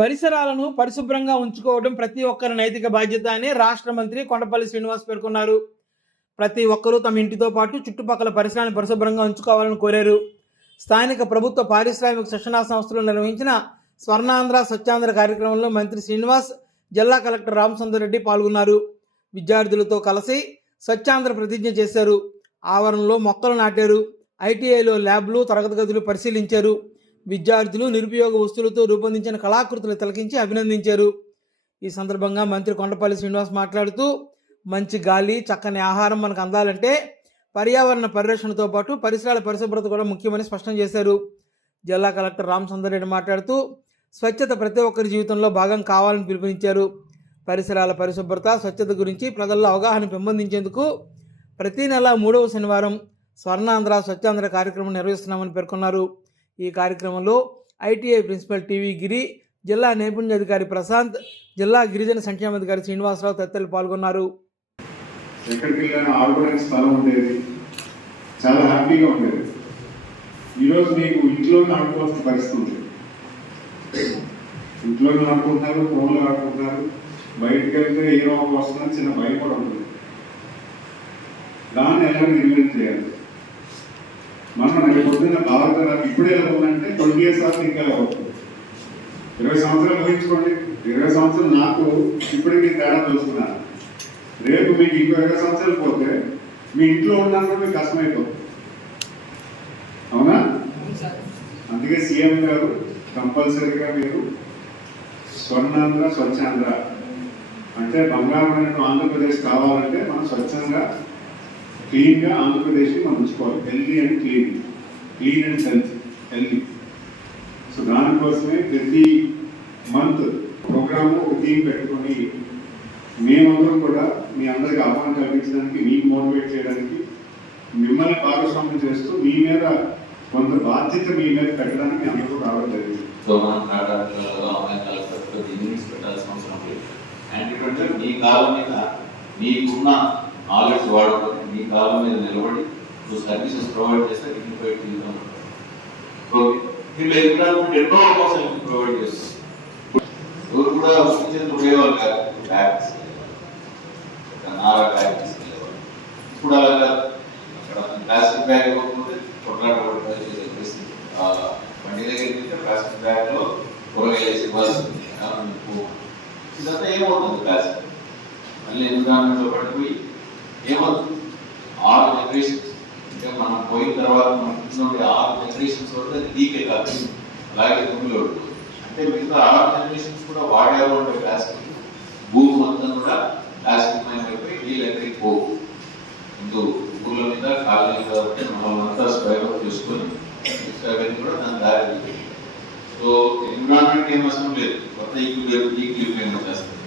పరిసరాలను పరిశుభ్రంగా ఉంచుకోవడం ప్రతి ఒక్కరి నైతిక బాధ్యత అని రాష్ట్ర మంత్రి కొండపల్లి శ్రీనివాస్ పేర్కొన్నారు. ప్రతి ఒక్కరూ తమ ఇంటితో పాటు చుట్టుపక్కల పరిసరాలను పరిశుభ్రంగా ఉంచుకోవాలని కోరారు. స్థానిక ప్రభుత్వ పారిశ్రామిక శిక్షణా సంస్థలు నిర్వహించిన స్వర్ణాంధ్ర స్వచ్ఛాంధ్ర కార్యక్రమంలో మంత్రి శ్రీనివాస్ జిల్లా కలెక్టర్ రామసుందర్ రెడ్డి పాల్గొన్నారు. విద్యార్థులతో కలిసి స్వచ్ఛాంధ్ర ప్రతిజ్ఞ చేశారు. ఆవరణలో మొక్కలు నాటారు. ఐటీఐలో ల్యాబ్లు తరగతి గదులు పరిశీలించారు. విద్యార్థులు నిరుపయోగ వస్తువులతో రూపొందించిన కళాకృతులు తిలకించి అభినందించారు. ఈ సందర్భంగా మంత్రి కొండపల్లి శ్రీనివాస్ మాట్లాడుతూ మంచి గాలి చక్కని ఆహారం మనకు అందాలంటే పర్యావరణ పరిరక్షణతో పాటు పరిసరాల పరిశుభ్రత కూడా ముఖ్యమని స్పష్టం చేశారు. జిల్లా కలెక్టర్ రామసుందర్ రెడ్డి మాట్లాడుతూ స్వచ్ఛత ప్రతి ఒక్కరి జీవితంలో భాగం కావాలని పిలుపునిచ్చారు. పరిసరాల పరిశుభ్రత స్వచ్ఛత గురించి ప్రజల్లో అవగాహన పెంపొందించేందుకు ప్రతి నెల మూడవ శనివారం స్వర్ణాంధ్ర స్వచ్ఛాంధ్ర కార్యక్రమం నిర్వహిస్తున్నామని పేర్కొన్నారు. ఈ కార్యక్రమంలో ఐటీఐ ప్రిన్సిపల్ టీవీ గిరి జిల్లా నైపుణ్యాధికారి ప్రశాంత్ జిల్లా గిరిజన సంక్షేమాధికారి శ్రీనివాసరావు తదితరులు పాల్గొన్నారు. ఎక్కడికి వెళ్ళినా ఆడుకోవడానికి స్థలం ఉండేది. చాలా హ్యాపీగా ఉండేది. ఈరోజు నీకు ఇంట్లోనే ఆడుకోవాల్సిన పరిస్థితి ఉంది. ఇంట్లోనే ఆడుకుంటున్నారు ఫోన్లో ఆడుకుంటున్నారు. బయటకు వెళ్తే ఏ ఒక వస్తుందని చిన్న భయం కూడా ఉంటుంది దాన్ని ఎలా నిర్వహణ చేయాలి? మనం రేపు పొద్దున్న భారత ఇప్పుడే ఉందంటే ట్వంటీ ఇయర్స్ వరకు ఇంకా అవుతుంది ఇరవై సంవత్సరాలు ఊహించుకోండి ఇరవై సంవత్సరాలు నాకు ఇప్పటికీ తేడా తెలుసుకున్నాను రేపు మీకు ఇంకో ఇరవై సంవత్సరాలు పోతే మీ ఇంట్లో ఉన్నాను కూడా మీకు కష్టమైపోతుంది. అవునా? అందుకే సీఎం గారు కంపల్సరీగా మీరు స్వర్ణాంధ్ర స్వచ్ఛాంధ్ర. అంటే బంగారమైన ఆంధ్రప్రదేశ్ కావాలంటే మనం స్వచ్ఛంగా క్లీన్గా ఆంధ్రప్రదేశ్ని మనం ఉంచుకోవాలి. Healthy and clean. Clean and health. Healthy so దానికోసమే ప్రతి మంత్ ప్రోగ్రాము ఒక థీమ్ పెట్టుకొని మేమందరం కూడా మీ అందరికి ఆహ్వానం కల్పించడానికి మీకు మోటివేట్ చేయడానికి మిమ్మల్ని భాగస్వామ్యం చేస్తూ మీ మీద కొంత బాధ్యత మీ మీద పెట్టడానికి అందరూ రావడం జరిగింది. పెట్టాల్సిన అవసరం లేదు. అండ్ మీ కాలం మీద మీకున్న నాలెడ్జ్ వాడుకొని మీ కాలం మీద నిలబడి సర్వీసెస్ ప్రొవైడ్ చేస్తే డిగ్నిఫైడ్ జీవితం దీనిలో ఎన్విరాన్మెంట్ ఎన్నో అవకాశాలు ప్రొవైడ్ చేస్తుంది ఎవరు కూడా ఊహించేందుకు కాదు బ్యాగ్స్ నారా బ్యాగ్ ఇప్పుడు అలా అక్కడ ప్లాస్టిక్ బ్యాగ్ ఇవ్వకపోతే బండి దగ్గరికి ప్లాస్టిక్ బ్యాగ్లో కూరగాయలు ఇవ్వాల్సింది ఇదంతా ఏమవుతుంది ప్లాస్టిక్ మళ్ళీ ఎన్విరాన్మెంట్ పడిపోయి ఏమవుతుంది ఆరు జనరేషన్స్ అంటే మనం పోయిన తర్వాత మన ఆరు జనరేషన్స్ వరకు లీకే కాదు. అలాగే భూమిలో ఉంటుంది. అంటే మిగతా ఆరు జనరేషన్స్ కూడా వాడేవాళ్ళు ఉండే ప్లాస్టిక్ భూమి మొత్తం కూడా ప్లాస్టిక్ అయిపోయి నీళ్ళు ఎక్కడికి పోవు. ముందు మీద కాళ్ళ మీద ఉంటే అంతా స్వయం చేసుకొని అవన్నీ కూడా దాని దారి సో ఎన్విరాన్మెంట్ ఏం అవసరం లేదు. కొత్త ఈక్విలిబ్రియం ఈక్విలిబ్రియం చేస్తుంది